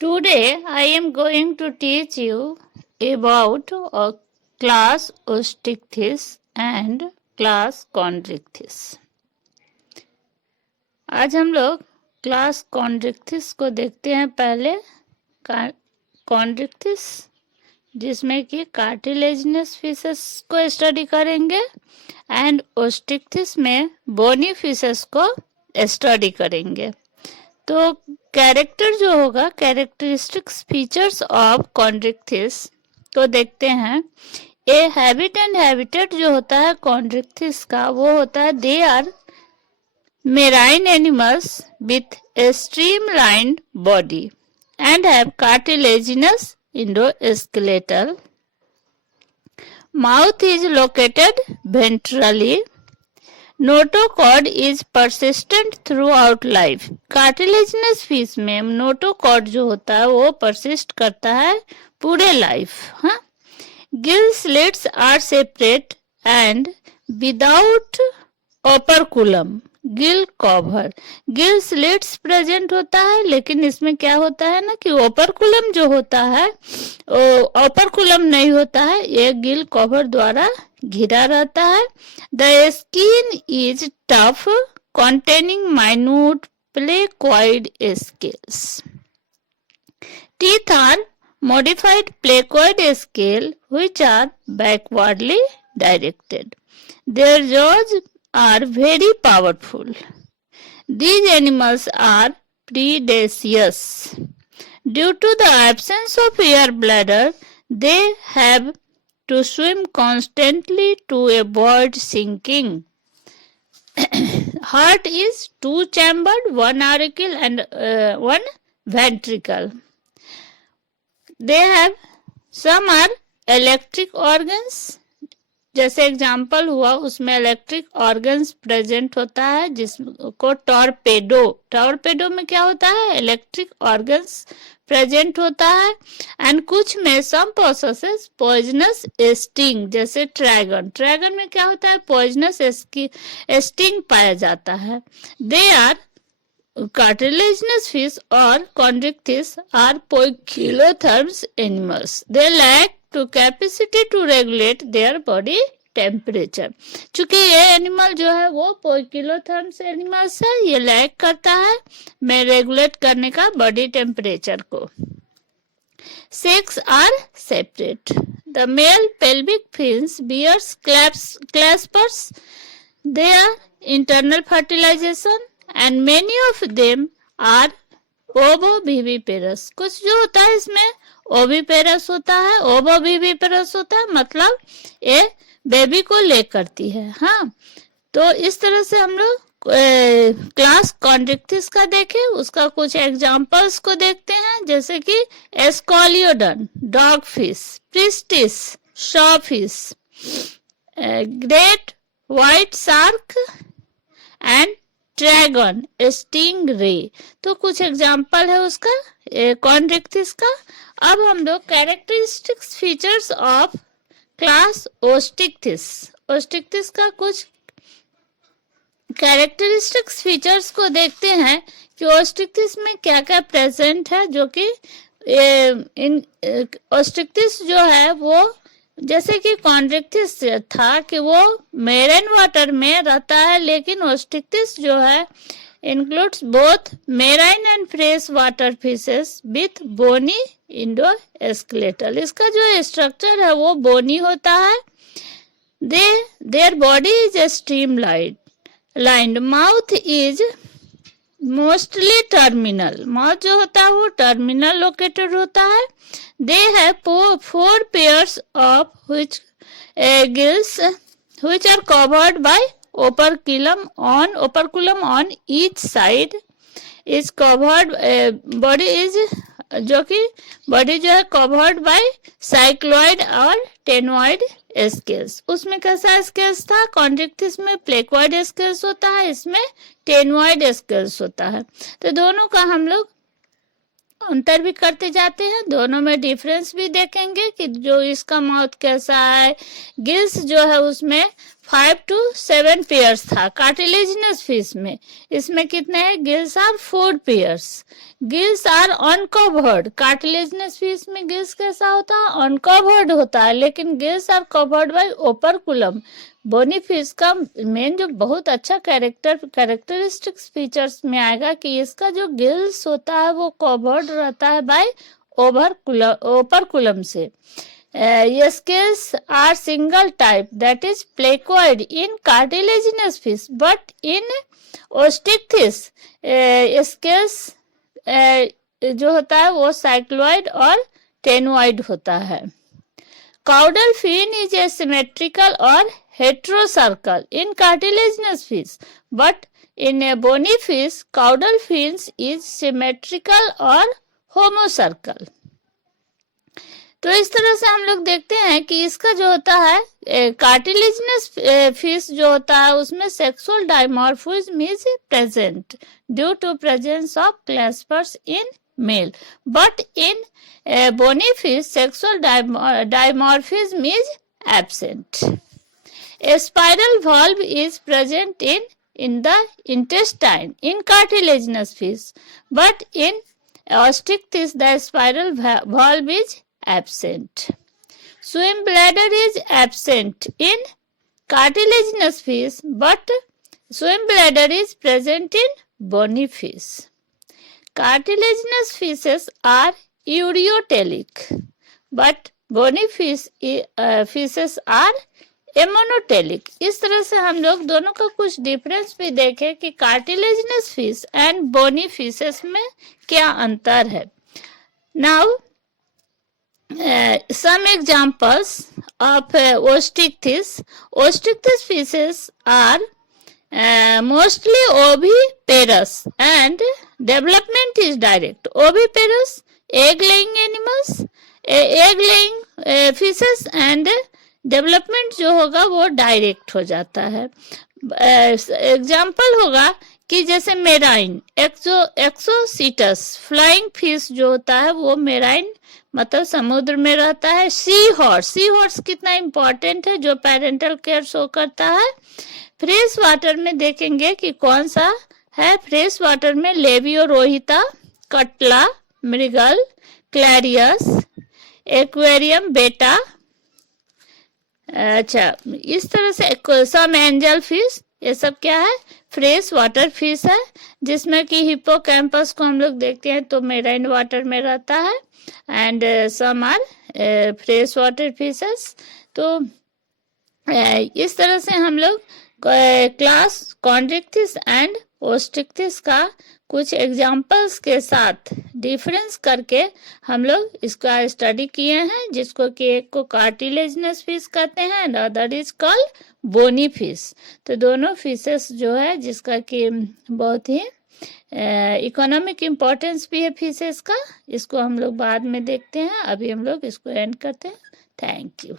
Today I am going to teach you about a class Osteichthyes and class Chondrichthyes. आज हम लोग class Chondrichthyes को देखते हैं। पहले Chondrichthyes जिसमें कि कार्टिलेजिनस फिशेस को स्टडी करेंगे एंड Osteichthyes में बोनी फिशेस को स्टडी करेंगे। तो कैरेक्टर जो होगा, कैरेक्टरिस्टिक्स फीचर्स ऑफ Chondrichthyes को देखते हैं। ए हैबिट एंड हैबिटेट जो होता है Chondrichthyes का, वो होता है they are marine animals with a streamlined body and have cartilaginous endoskeletal mouth is located ventrally. Notochord is persistent throughout life. Cartilaginous fish में नोटोकॉर्ड जो होता है वो परसिस्ट करता है पूरे लाइफ। हाँ, gill slits are separate and without operculum gill cover. Gill slits present होता है, लेकिन इसमें क्या होता है ना कि ओपरकुलम जो होता है, ओपरकुलम नहीं होता है, ये गिल कवर द्वारा घिरा रहता है। The skin is tough, containing minute placoid scales. Teeth are modified placoid scale which are backwardly directed. Their jaws are very powerful. These animals are predaceous. Due to the absence of air bladder, they have to swim constantly to avoid sinking. Heart is two-chambered, one auricle and one ventricle. They have some are electric organs. जैसे example हुआ उसमें electric organs present होता है, जिसको torpedo में क्या होता है, इलेक्ट्रिक ऑर्गन्स प्रेजेंट होता है। एंड कुछ में सम प्रोसेसेस पॉइजनस स्टिंग, जैसे ड्रैगन में क्या होता है, पॉइजनस स्टिंग पाया जाता है। दे आर कार्टिलेजिनस फिश और Chondrichthyes are poikilotherms animals. They lack to capacity to regulate their body temperature. चूंकि ये एनिमल जो है वो पोइकिलोथर्म्स एनिमल्स है, ये लैक करता है में रेगुलेट करने का बॉडी टेम्परेचर को। Sex are separate. The male pelvic fins bears claspers. They are internal fertilization and many of them are ovoviviparous. कुछ जो होता है इसमें ओविपेरस होता है, ओवोविविपेरस होता है, मतलब ये बेबी को ले करती है। हाँ, तो इस तरह से हम लोग क्लास Chondrichthyes का देखें, उसका कुछ एग्जांपल्स को देखते हैं, जैसे कि scoliodon, dogfish, pristis, sawfish, great white shark and dragon, stingray. तो कुछ एग्जांपल है उसका Chondrichthyes का। अब हम लोग characteristics features of class Osteichthyes का कुछ कैरेक्टरिस्टिक्स फीचर्स को देखते हैं कि Osteichthyes में क्या क्या प्रेजेंट है। जो कि इन Osteichthyes जो है वो जैसे कि Chondrichthyes था कि वो मेरीन वाटर में रहता है, लेकिन Osteichthyes जो है includes both marine and fresh water fishes with bony endoskeletal. इसका जो स्ट्रक्चर है वो बोनी होता है। Their body is streamlined. Mouth is mostly terminal. Mouth जो होता है वो terminal located होता है। They have four pairs of gills which are covered by operculum on each side is covered. Body is जो कि बॉडी जो है कवर्ड बाय साइक्लॉइड और टेनोइड स्केल्स। उसमें कैसा स्केल्स था, Chondrichthyes में प्लेकोइड स्केल्स होता है, इसमें टेनोइड स्केल्स होता है। तो दोनों का हम लोग अंतर भी करते जाते हैं, दोनों में डिफरेंस भी देखेंगे कि जो इसका माउथ कैसा है। गिल्स जो है उसमें 5 to 7 पेयर्स था कार्टिलेजिनस फिश में। इसमें कितने हैं? Gills are 4 pairs. Gills are uncovered. Cartilaginous fish में गिल्स कैसा होता है? अनकवर्ड होता है, लेकिन gills are covered by operculum. Bony fish का मेन जो बहुत अच्छा कैरेक्टरिस्टिक्स फीचर्स में आएगा कि इसका जो गिल्स होता है वो कवर्ड रहता है बाय ओपरकुलम से। Scales are single type, that is placoid in cartilaginous fish, but in osteichthyes scales जो होता है वो cycloid और टेनोइड होता है। Caudal fin is asymmetrical or heterocircle in cartilaginous fish, but in a bony fish caudal fins is symmetrical or homocircle। तो इस तरह से हम लोग देखते हैं कि इसका जो होता है कार्टिलेजिनस फिश जो होता है उसमें sexual dimorphism is present due to presence of claspers in male, but in bony fish sexual dimorphism is absent. A spiral valve is present in the intestine in cartilaginous fish, but in osteichthyes the spiral valve is absent. Swim bladder is absent in cartilaginous fish, but swim bladder is present in bony fish. Cartilaginous fishes are ureotelic, but bony fishes are एमोनोटेलिक। इस तरह से हम लोग दोनों का कुछ difference भी देखें कि cartilaginous fish and bony fishes में क्या अंतर है। Now some examples of osteichthyes. Osteichthyes fishes are mostly oviparous and development is direct. Oviparous egg laying animals, egg laying fishes and development जो होगा वो डायरेक्ट हो जाता है। एग्जाम्पल होगा कि जैसे मेराइन एक्सोसीटस फ्लाइंग फिश जो होता है वो मेराइन मतलब समुद्र में रहता है। सी हॉर्स कितना इंपॉर्टेंट है जो पेरेंटल केयर शो करता है। फ्रेश वाटर में देखेंगे कि कौन सा है। फ्रेश वाटर में लेवियो रोहिता, कटला, मृगल, क्लैरियस, एक्वेरियम बेटा। अच्छा, इस तरह से सम एंजल फिश, ये सब क्या है? फ्रेश वाटर फिश है, जिसमें कि हिप्पोकैम्पस को हम लोग देखते हैं तो मेराइन वाटर में रहता है and some are fresh water fishes. तो इस तरह से हम लोग क्लास कॉन्ड्रिक्थिस एंड ओस्ट्रिक्थिस का कुछ एग्जाम्पल्स के साथ डिफरेंस करके हम लोग इसका स्टडी किए हैं, जिसको कि एक को कार्टिलेजिनस फिश कहते हैं and other is called bony fish. तो दोनों फिशेस जो है जिसका कि बहुत ही इकोनॉमिक इम्पोर्टेंस भी है फिशेस का, इसको हम लोग बाद में देखते हैं। अभी हम लोग इसको एंड करते हैं। Thank you.